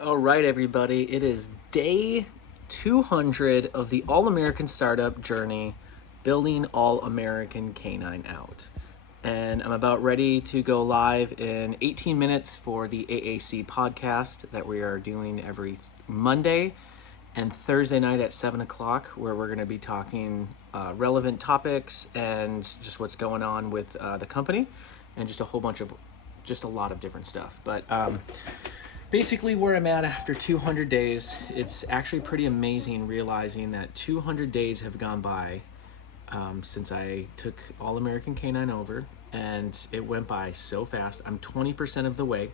All right, everybody. It is day 200 of the All American Startup Journey, building All American Canine out. And I'm about ready to go live in 18 minutes for the AAC podcast that we are doing every Monday and Thursday night at 7 o'clock, where we're going to be talking relevant topics and just what's going on with the company and just a lot of different stuff. But basically where I'm at after 200 days, it's actually pretty amazing realizing that 200 days have gone by since I took All American Canine over, and it went by so fast. I'm 20% of the way.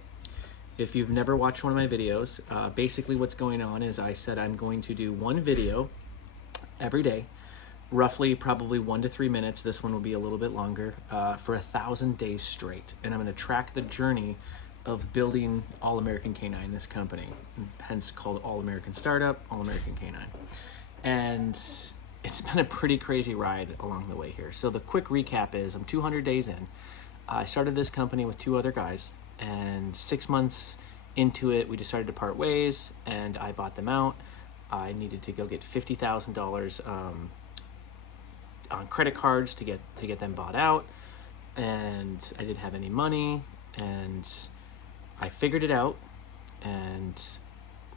If you've never watched one of my videos, basically what's going on is I said I'm going to do one video every day, roughly probably 1 to 3 minutes. This one will be a little bit longer, for 1,000 days straight. And I'm going to track the journey of building All American Canine, this company, hence called All American Startup, All American Canine. And it's been a pretty crazy ride along the way here. So the quick recap is I'm 200 days in. I started this company with 2 other guys, and 6 months into it, we decided to part ways, and I bought them out. I needed to go get $50,000 on credit cards to get them bought out, and I didn't have any money, and I figured it out. And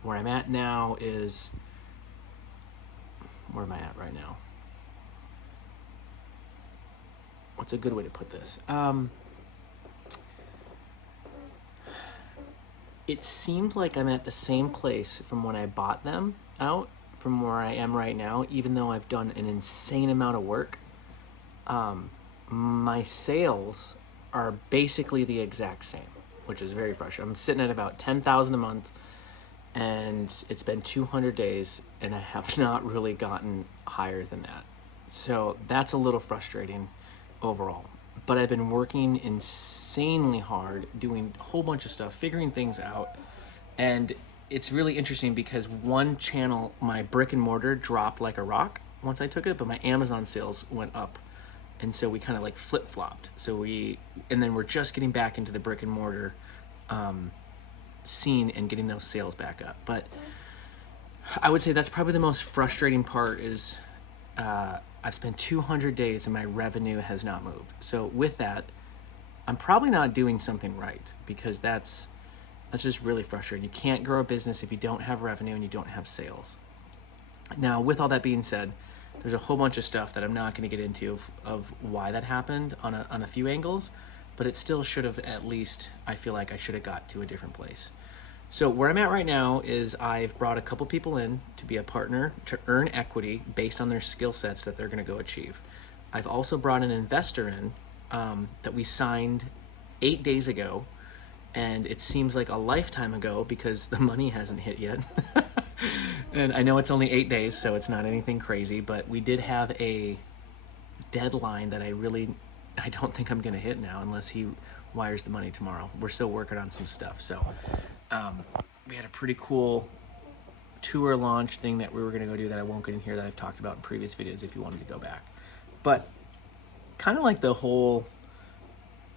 where I'm at now is, where am I at right now? What's a good way to put this? It seems like I'm at the same place from when I bought them out, from where I am right now, even though I've done an insane amount of work. My sales are basically the exact same, which is very frustrating. I'm sitting at about $10,000 a month, and it's been 200 days, and I have not really gotten higher than that. So that's a little frustrating overall. But I've been working insanely hard, doing a whole bunch of stuff, figuring things out. And it's really interesting because one channel, my brick and mortar, dropped like a rock once I took it, but my Amazon sales went up. And so we kind of like flip-flopped. And then we're just getting back into the brick and mortar scene and getting those sales back up. But I would say that's probably the most frustrating part is I've spent 200 days and my revenue has not moved. So with that, I'm probably not doing something right, because that's just really frustrating. You can't grow a business if you don't have revenue and you don't have sales. Now, with all that being said, there's a whole bunch of stuff that I'm not going to get into of why that happened on a few angles, but it still should have, at least I feel like I should have got to a different place. So where I'm at right now is I've brought a couple people in to be a partner to earn equity based on their skill sets that they're going to go achieve. I've also brought an investor in that we signed 8 days ago, and it seems like a lifetime ago because the money hasn't hit yet. And I know it's only 8 days, so it's not anything crazy, but we did have a deadline that I don't think I'm going to hit now unless he wires the money tomorrow. We're still working on some stuff. So we had a pretty cool tour launch thing that we were going to go do that I won't get in here, that I've talked about in previous videos if you wanted to go back. But kind of like the whole,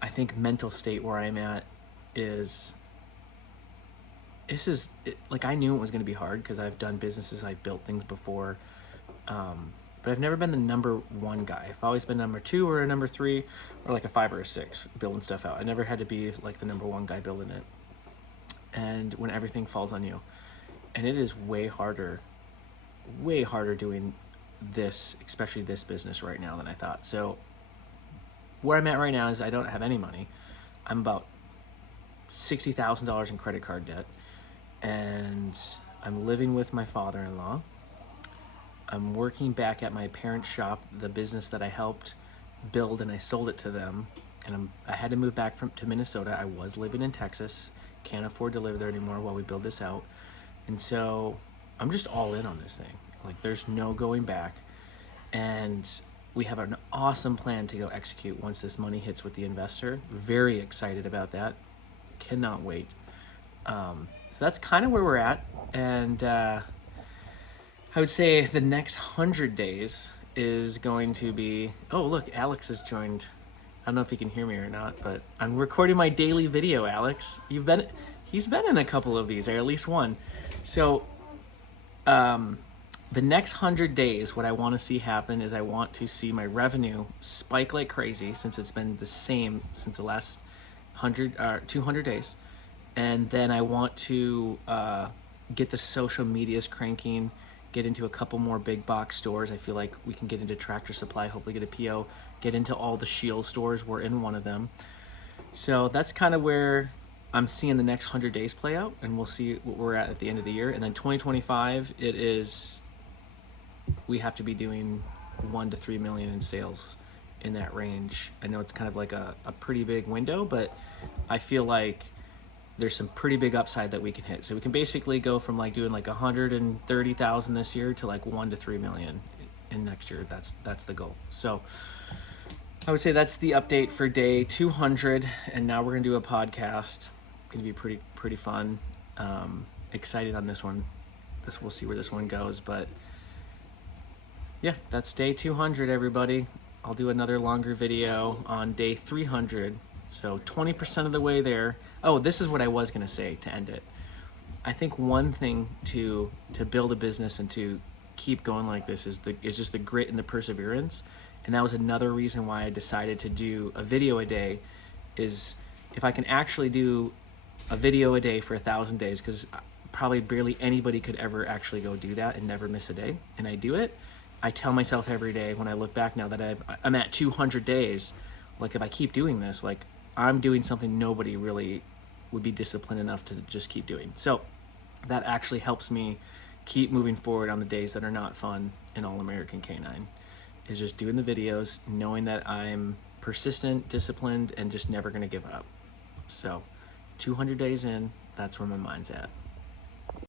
I think, mental state where I'm at is, like, I knew it was going to be hard because I've done businesses, I've built things before, but I've never been the number one guy. I've always been number 2 or a number 3 or like a 5 or a 6 building stuff out. I never had to be like the number one guy building it. And when everything falls on you, and it is way harder doing this, especially this business right now, than I thought. So where I'm at right now is I don't have any money. I'm about $60,000 in credit card debt, and I'm living with my father-in-law. I'm working back at my parents' shop, the business that I helped build, and I sold it to them. And I had to move back to Minnesota. I was living in Texas. Can't afford to live there anymore while we build this out. And so I'm just all in on this thing. Like, there's no going back. And we have an awesome plan to go execute once this money hits with the investor. Very excited about that. Cannot wait. So that's kind of where we're at. And I would say the next 100 days is going to be, oh, look, Alex has joined. I don't know if he can hear me or not, but I'm recording my daily video, Alex. He's been in a couple of these, or at least one. So, the next 100 days, what I want to see happen is I want to see my revenue spike like crazy, since it's been the same since the last 200 days. And then I want to get the social medias cranking, get into a couple more big box stores. I feel like we can get into Tractor Supply, hopefully get a PO, get into all the Shield stores. We're in one of them. So that's kind of where I'm seeing the next 100 days play out, and we'll see what we're at the end of the year. And then 2025, we have to be doing 1 to 3 million in sales, in that range. I know it's kind of like a pretty big window, but I feel like there's some pretty big upside that we can hit. So we can basically go from like doing like 130,000 this year to like 1 to 3 million in next year. That's the goal. So I would say that's the update for day 200, and now we're gonna do a podcast. Gonna be pretty fun. Excited on this one. We'll see where this one goes, but yeah, that's day 200, everybody. I'll do another longer video on day 300. So 20% of the way there. Oh, this is what I was gonna say to end it. I think one thing to build a business and to keep going like this is just the grit and the perseverance. And that was another reason why I decided to do a video a day, is if I can actually do a video a day for 1,000 days, because probably barely anybody could ever actually go do that and never miss a day, and I do it. I tell myself every day when I look back now that I'm at 200 days, like if I keep doing this, like I'm doing something nobody really would be disciplined enough to just keep doing. So that actually helps me keep moving forward on the days that are not fun in All American Canine, is just doing the videos, knowing that I'm persistent, disciplined, and just never gonna give up. So 200 days in, that's where my mind's at.